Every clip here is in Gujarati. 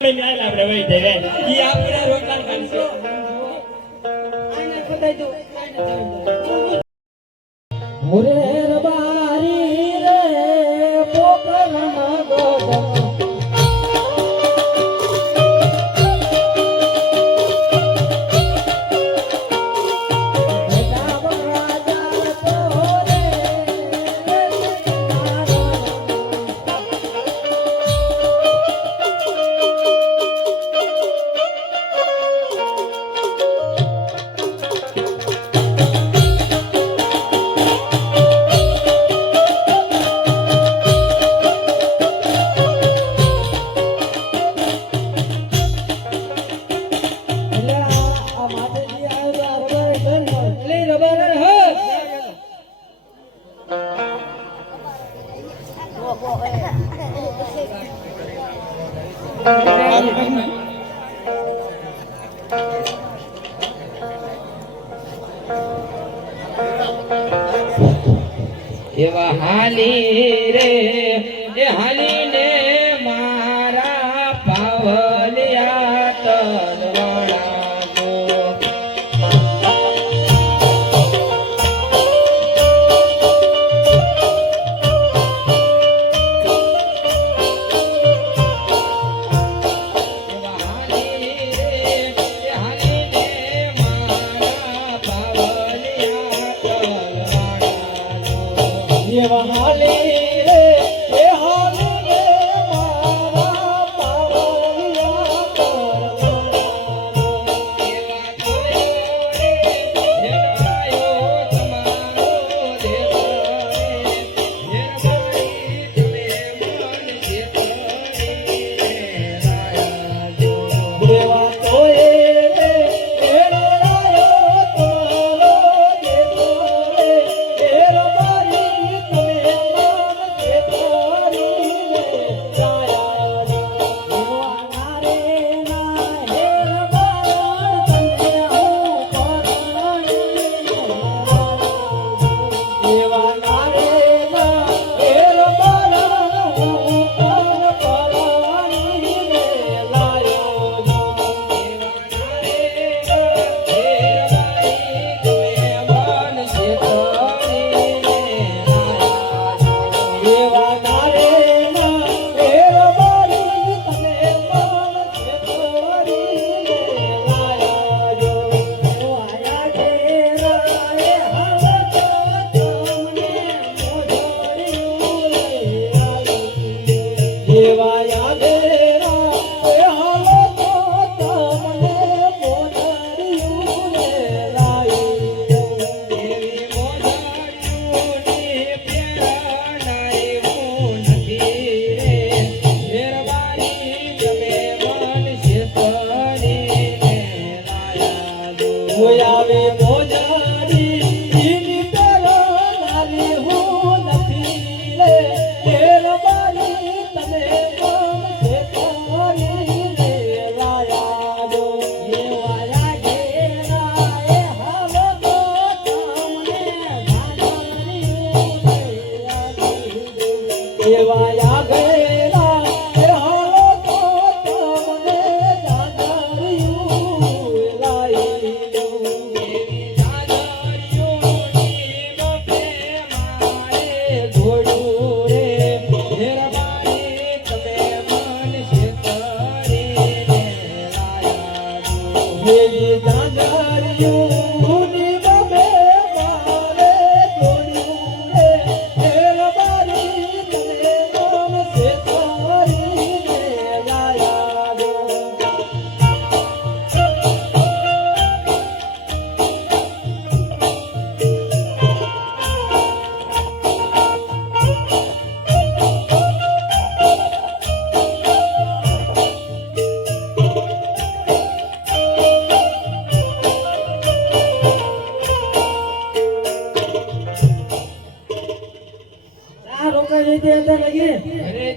આપણે લાભ જાય ઈ આપણે રોટલા ખાઈશું આને ખોદાઈ દો આને ને. એવા હાલી રે એ હાલી levar ये दादारियों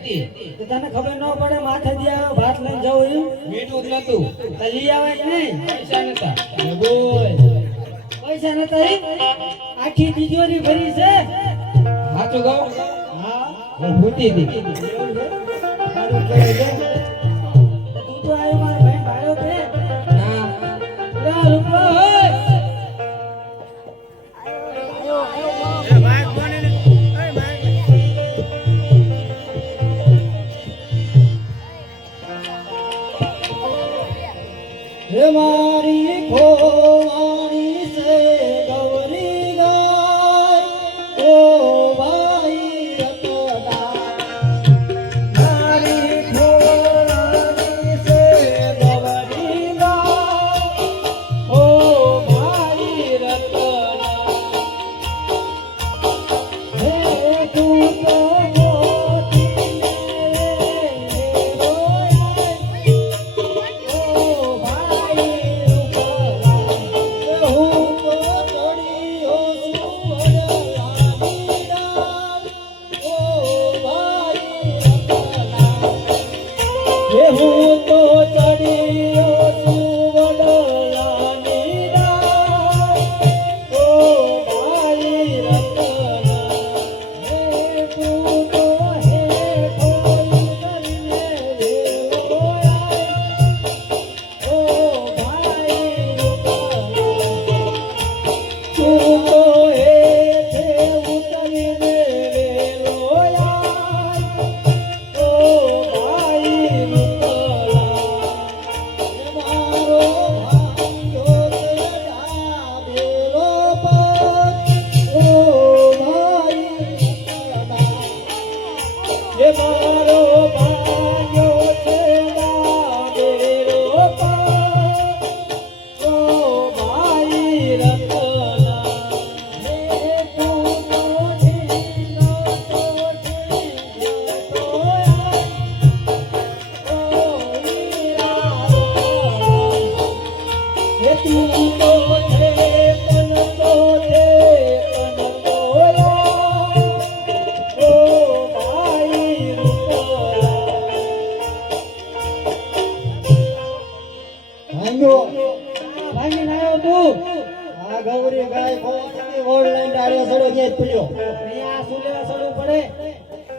હતી. તો તને ખબર ન પડે માથે દી ભાત લઈને જવું એમ? મીઠું જ નતું. તો લઈ આવે નહીં? પૈસા નતા. બોલ. પૈસા નતા આખી તિજોરી ભરી છે. સાચું કહો? હા. ભૂતી હતી તું તો આવ્યો મારો ભાઈ ભાડો છે ના. રૂપિયા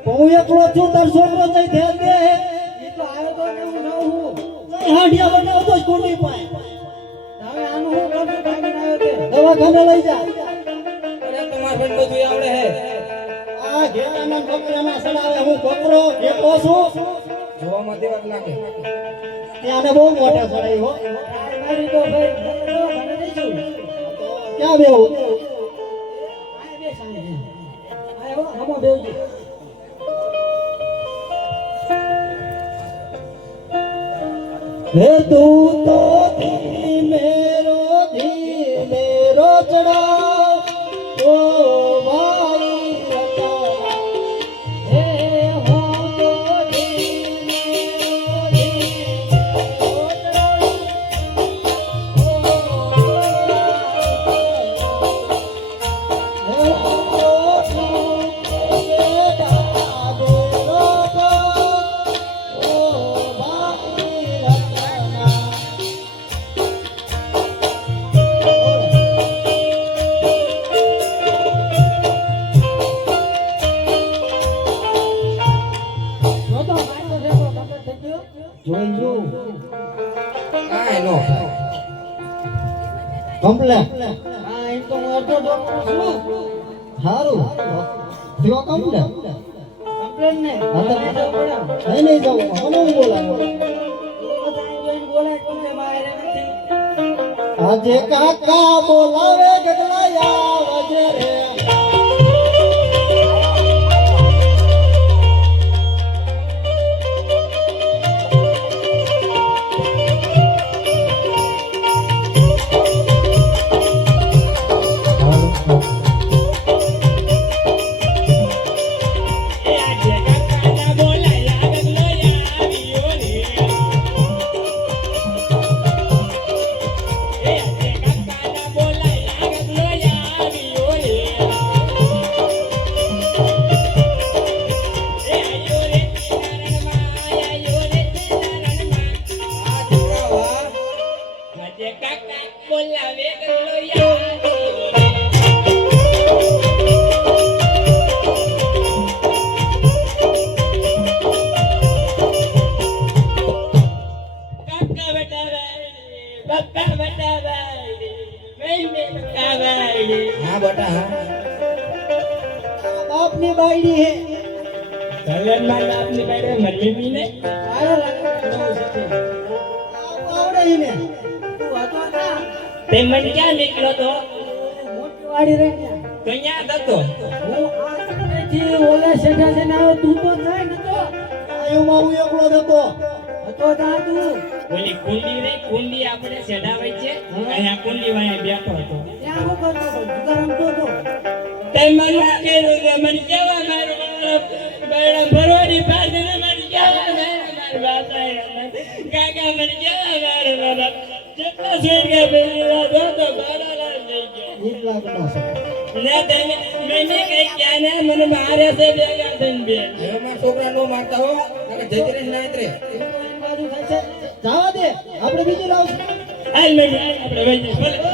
હું એકલો છું તાર છોકરો થઈ ધ્યાન દે. એ તો આવ્યો તો હું ન હું હાંડિયા બનાવતો જ કોઈ પાસે? દવાખાને લઈ જા. અરે તમાર બેન બધું આવડે હે. આ ઘેરાના કોકરામાં સડાવે હું કોકરો એકલો છું. જોવામાં દેવા લાગે. ત્યાં બહુ મોટા સડાઈ હો. ક્યાં બેવું આમાં બેવું હે તું તો から চলে যাব আমার বলা। আজ কাকা বলাবে हाँ बेटा हाँ बाप અહીંયા હતો. હું આથી ઓલે છે કુંડી રે કુંડી આપણે શેઠા વચ્ચે અહીંયા કુંડી વાય બેઠો હતો. તે મને કીધું કે મને કેવા મારો બેડા ભરવાની પાસે મને કેવા મારો મારો બાપા કાકા મને કેવા મારો બાપા જેટલા લઈ ગયા. ઈ જ મને ને મને મારે છે ભેગા થઈને બે. એમાં છોકરા નો મારતા હો તો. જવા દે આપણે બીજું લાવશું. આપણે વઈ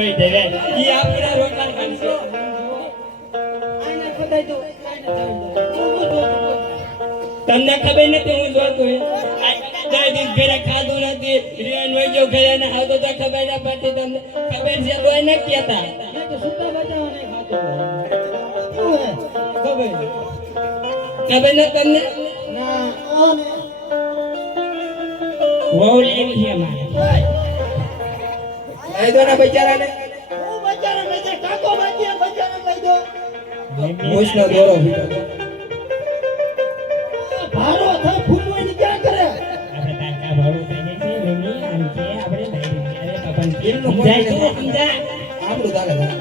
ઈ આપણા રોટલા આને દો. તમને ખબર નથી હું જોતું જય દિવસ ઘરે ખાધું નથી. રિયાન વઈ ગયો ઘરે ને આવતો તો ખબર ના પડતી તમને. ખબર છે તો એને કહેતા? ખબર. ખબર તમને? ના, વહુ લેવી છે મારે. લઈ ને બચારાને હું બચારા મેં જે કાકો બાંધ્યો, બચારો લઈ દો. મૂછનો દોરો વીટો. ભારો થાય, ફૂટવાની ક્યાં કરે? કાકા છે આમ આપણે લઈ અરે બાપા એમનું સમજાય તો આપણું.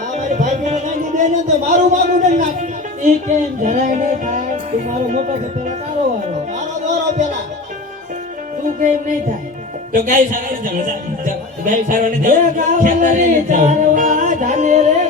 આ મારી ભાઈ બહેનો નાની બેન તો મારું માગું નહીં નાખ. ઈ કેમ જરાય નહીં થાય. તું મારો મોટો છે પેલા તારો વારો. મારો દોરો પેલા. તું કેમ નહીં થાય. તો ગાય સારો ને જાવ ગાય સારો ને હે જાવ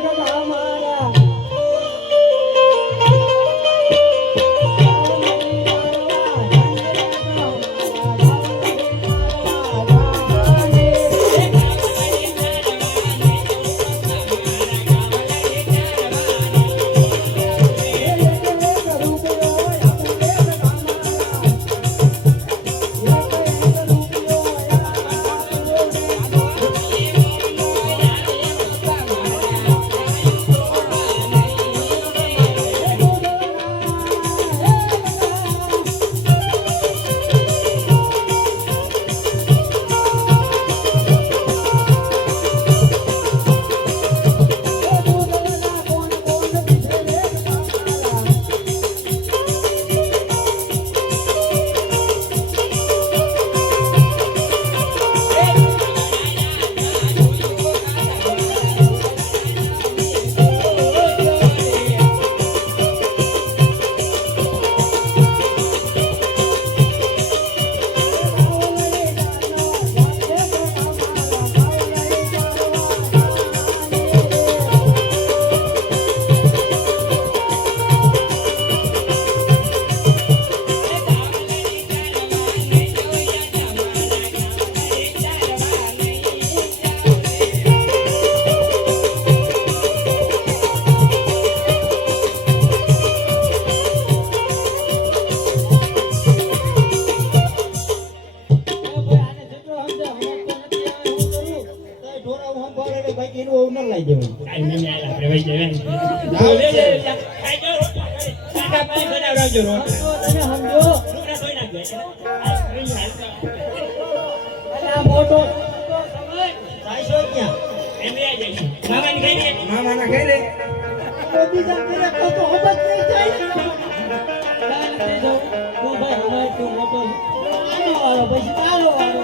મોટો જાયશો ક્યાં એમ જઈશું મામાની ખાઈ લે મામાના ખાઈ લે તો બીજા ઘરે તો તો હબ જ નહીં જાય કાંઈ નથી જવું. તું ભાઈ હમાર તું મોટો આનો વારો પછી તારો વારો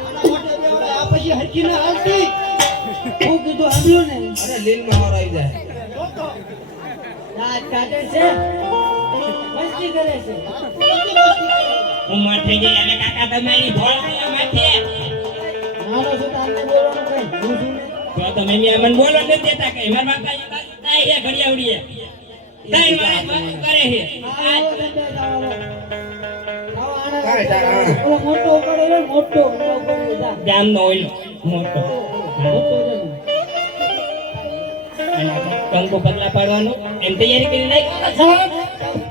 આના મોટે બેવડે, આ પછી હરખી ના હાલતી હું કીધું સાંભળ્યું ને અરે લીલમાં હાર આવી જાય દાંત કાઢે છે. મસ્તી કરે છે. અને કાકા તમારી ભોળા માથે નાનો છે. તો આમને બોલવાનું કઈ હું છું તો તો મમ્મી મને બોલો નથી દેતા કઈ. મારા બાપા એ બાજુ તાઈ હે ઘડિયાવડીએ તાઈ મારે કરે આવો આવો તારા મોટો ઉપાડો મોટો મોટો અને કંકુ પગલા પાડવાનું. એમ તૈયારી કરી નાખ.